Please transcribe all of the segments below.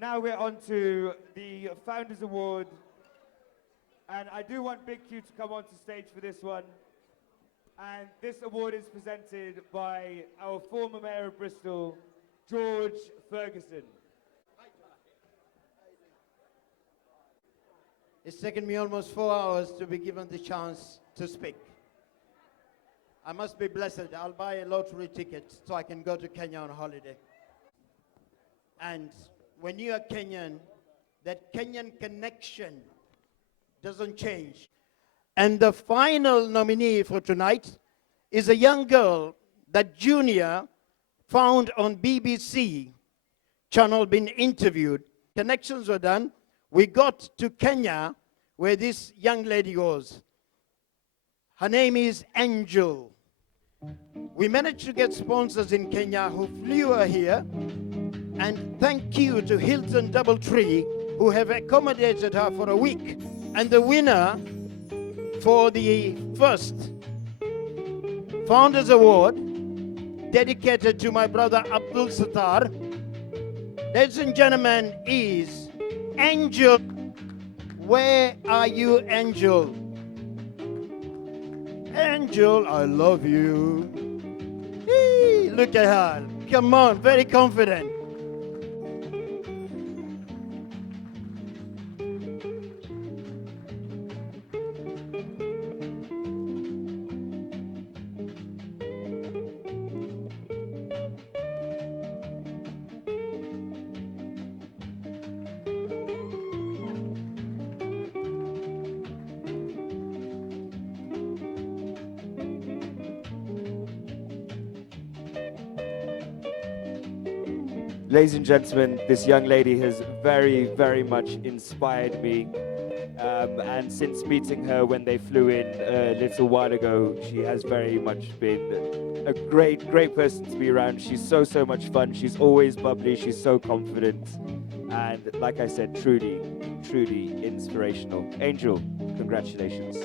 Now we're on to the Founders Award. And I do want Big Q to come onto stage for this one. And this award is presented by our former Mayor of Bristol, George Ferguson. It's taken me almost 4 hours to be given the chance to speak. I must be blessed. I'll buy a lottery ticket so I can go to Kenya on holiday. And when you are Kenyan, that Kenyan connection doesn't change. And the final nominee for tonight is a young girl that Junior found on BBC channel, been interviewed. Connections were done. We got to Kenya, where this young lady was. Her name is Angel. We managed to get sponsors in Kenya who flew her here. And thank you to Hilton Doubletree, who have accommodated her for a week. And the winner for the first Founders Award, dedicated to my brother Abdul Sattar, ladies and gentlemen, is Angel. Where are you, Angel? Angel, I love you. Hey, look at her. Come on, very confident. Ladies and gentlemen, this young lady has very, very much inspired me. And since meeting her when they flew in a little while ago, she has very much been a great, great person to be around. She's so, so much fun. She's always bubbly. She's so confident. And like I said, truly, truly inspirational. Angel, congratulations.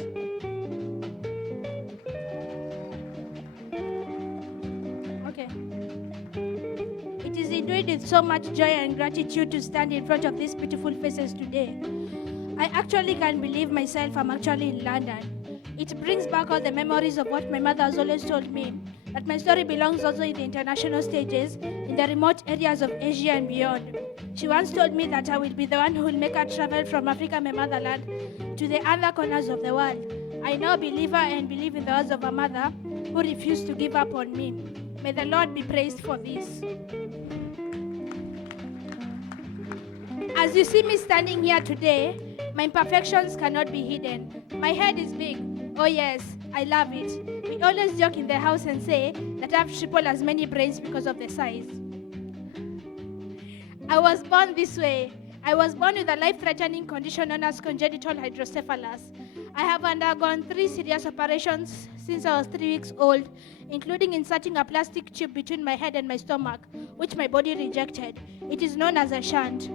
With so much joy and gratitude to stand in front of these beautiful faces today. I actually can't believe myself I'm actually in London. It brings back all the memories of what my mother has always told me, that my story belongs also in the international stages, in the remote areas of Asia and beyond. She once told me that I will be the one who will make her travel from Africa, my motherland, to the other corners of the world. I now believe her and believe in the words of her mother, who refused to give up on me. May the Lord be praised for this. As you see me standing here today, my imperfections cannot be hidden. My head is big. Oh yes, I love it. We always joke in the house and say that I have triple as many brains because of the size. I was born this way. I was born with a life-threatening condition known as congenital hydrocephalus. I have undergone 3 serious operations since I was 3 weeks old, including inserting a plastic tube between my head and my stomach, which my body rejected. It is known as a shunt.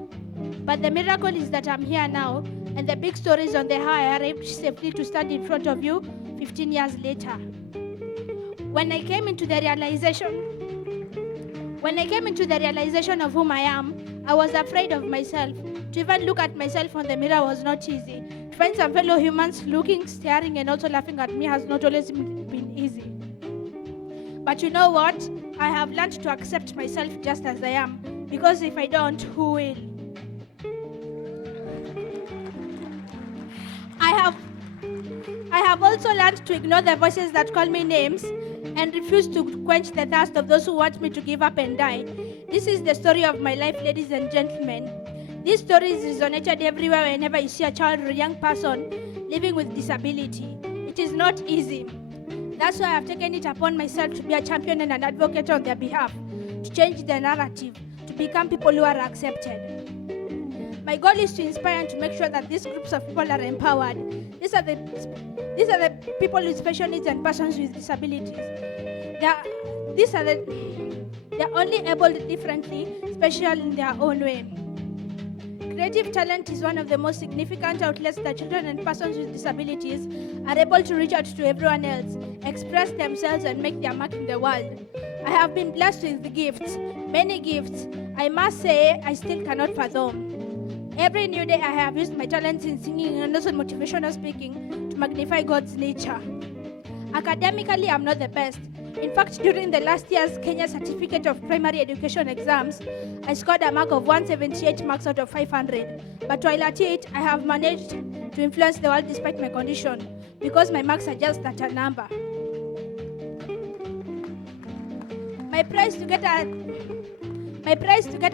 But the miracle is that I'm here now, and the big story is on the how I arrived safely to stand in front of you 15 years later. When I came into the realization of whom I am, I was afraid of myself. To even look at myself on the mirror was not easy. To find some fellow humans looking, staring, and also laughing at me has not always been easy. But you know what? I have learned to accept myself just as I am, because if I don't, who will? I have also learned to ignore the voices that call me names and refuse to quench the thirst of those who want me to give up and die. This is the story of my life, ladies and gentlemen. These stories resonated everywhere whenever you see a child or a young person living with disability. It is not easy. That's why I've taken it upon myself to be a champion and an advocate on their behalf, to change the narrative, to become people who are accepted. My goal is to inspire and to make sure that these groups of people are empowered. These are the people with special needs and persons with disabilities. They're only able differently, special in their own way. Creative talent is one of the most significant outlets that children and persons with disabilities are able to reach out to everyone else, express themselves, and make their mark in the world. I have been blessed with gifts, many gifts. I must say, I still cannot fathom. Every new day I have used my talents in singing and also motivational speaking to magnify God's nature. Academically, I'm not the best. In fact, during the last year's Kenya Certificate of Primary Education exams, I scored a mark of 178 marks out of 500. But while at it, I have managed to influence the world despite my condition, because my marks are just at a number. My prize to get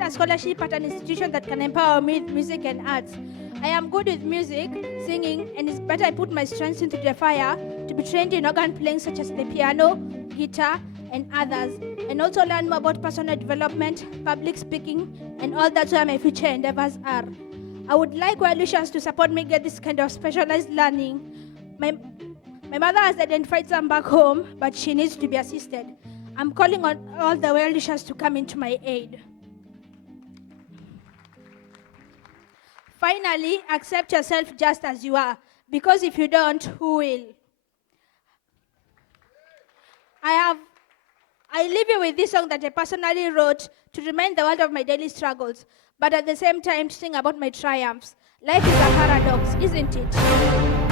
a scholarship at an institution that can empower me with music and arts. I am good with music, singing, and it's better I put my strengths into the fire to be trained in organ playing such as the piano, guitar, and others, and also learn more about personal development, public speaking, and all that's where my future endeavors are. I would like well-wishers to support me get this kind of specialized learning. My mother has identified some back home, but she needs to be assisted. I'm calling on all the well-wishers to come into my aid. Finally, accept yourself just as you are, because if you don't, who will? I leave you with this song that I personally wrote to remind the world of my daily struggles, but at the same time to sing about my triumphs. Life is a paradox, isn't it?